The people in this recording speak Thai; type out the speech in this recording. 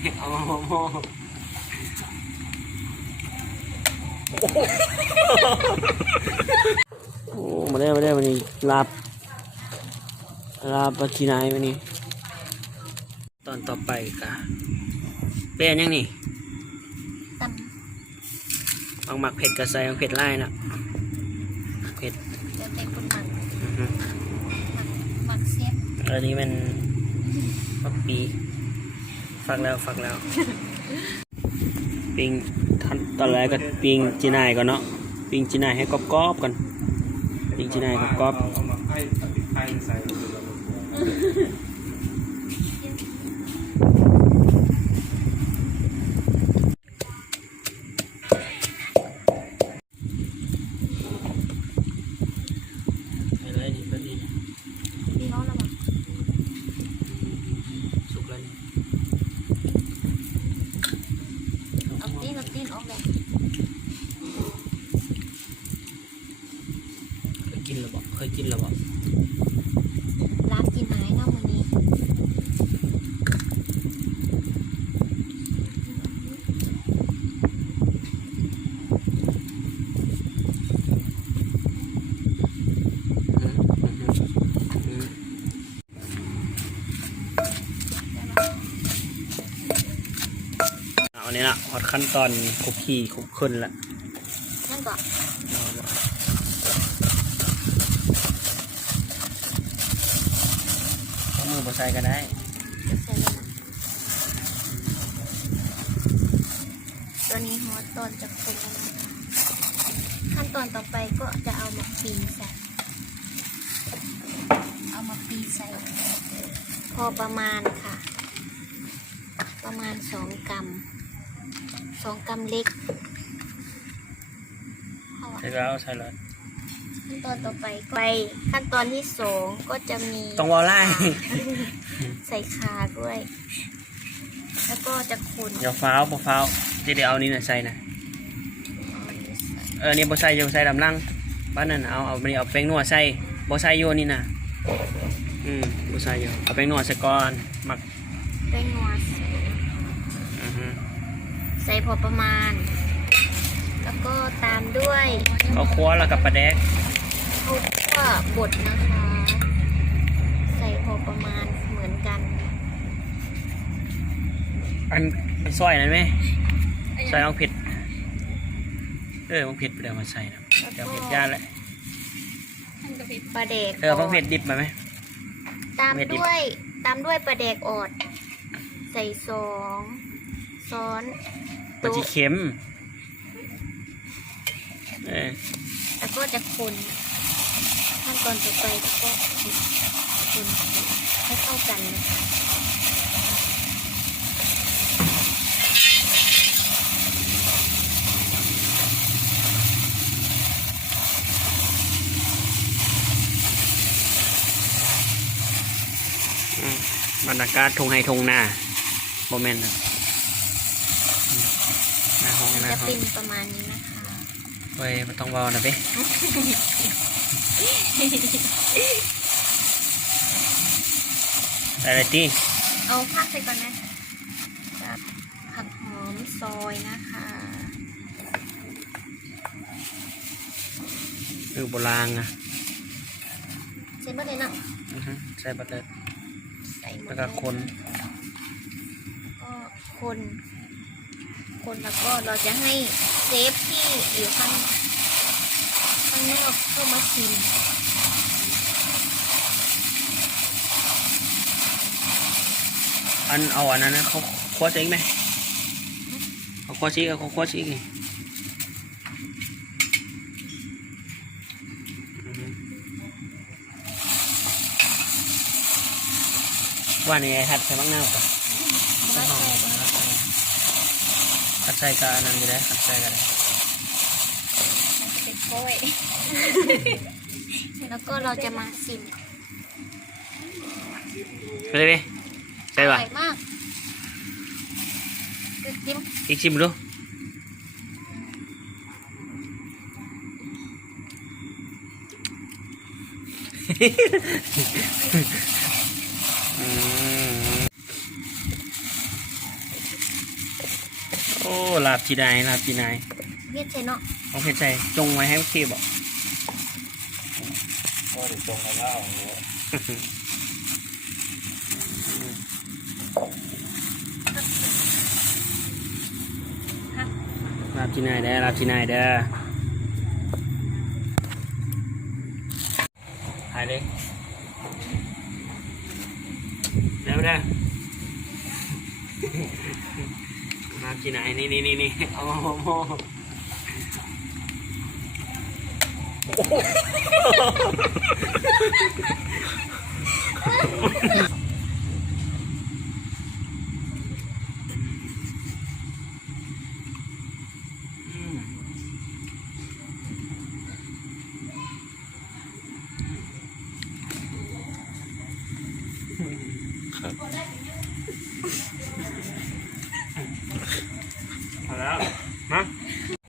เอาหม้อโอ้มาได้วันนี้ลาบปลาชีนายวันนี้ตอนต่อไปกะเป็นยังนี่ตบางหมักเผ็ดกระใสบางเผ็ดไล่นะเผ็ดำจะเป็นคนหมักเซฟอันนี้มันปักปีฟักแล้วปิ้งตอนแรกก็ปิ้งจีนายก่อนเนาะปิ้งจีนายให้กรอบๆก่อนปิ้งจีนายกรอบเอามาให้ติดไข่ใส่อะไรดีแบบนี้ พี่น้องระวัง สุกแล้วนี่ เอาตีนออกเลยเคยกินหรือเปล่าร้านกินไหนเนาะมื้อนี้อันนี้นะฮอตขั้นตอนคุกกี้คุกขึ้นละนั่นก่อนเอามือมาใส่ก็ได้ใส่เลยนะตัวนี้ฮอตตอนจะปรุงแล้วนะคะขั้นตอนต่อไปก็จะเอามาปีใส่พอประมาณค่ะประมาณ2 กรัมเล็กใส่แล้วใส่เลยขั้นตอนต่อไปขั้นตอนที่2ก็จะมีต้องวอลไล่ ใส่ขาด้วยแล้วก็จะคนอย่าฟ้าวเดี๋ยวเอานี่นะใส่นะนี่บ่ใส่จะใส่ดำลังบ้านนั้นเอาแป้งนัวใส่บ่ใส่โยนี่นะบ่ใส่อยู่เอาแป้งนัวใส่ก่อนหมักแป้งนัวใส่พอประมาณแล้วก็ตามด้วยข้าวคั่วแล้วกับปลาแดกข้าวคั่วบดนะคะใส่พอประมาณเหมือนกันอันซอยนั่นไหมใส่เอาเผ็ดเอาเผ็ดไปเดี๋ยวมาใส่นะเดี๋ยวเผ็ดย่าเลยปลาแดกเอาเผ็ดดิบมาไหมตามด้วยปลาแดกออดใส่2 ช้อนปลาจีเค็มแล้วก็จะคนขั้นตอนต่อไปก็คนให้เข้ากันนะคะบรรยากาศทงไฮทงนาโมเมนต์นะห้องจะเป็นประมาณนี้นะคะเว้ยมันต้องวอลนะพี่อะไรตีเอาผักใส่ก่อนนะผักหอมซอยนะคะโบราณอ่ะใส่บัตรเลยนะใส่บัตรเลยแล้วก็คนแล้วก็เราจะให้เซฟที่อยู่ข้างนอกเข้ามาชิมเอาอันนั้นเขาคั่วซิกไหมเขาคั่วซิกนี่ว่านี่ไงหัดใส่บ้างหน้าป่ะหัดใส่กับอันนั้นอยู่ได้หัดใส่กันได้เป็นกล้วยแล้วก็เราจะมาชิมไปเลยพี่ใช่ป่ะอร่อยมากอีกชิมดู อ้ลาบจีนายลาบจีนาย เฮ็ดใช่เนาะ เอาเผ็ดใส่จงไว้ให้มันเค็มบอก ก็เดี๋ยวตรงมาเล่าเนี่ย ลาบจีนายเด้อลาบจีนายเด้อถ่ายเลยเร็วเด้อลาบจีนายนี่เอาโม่พอแล้ว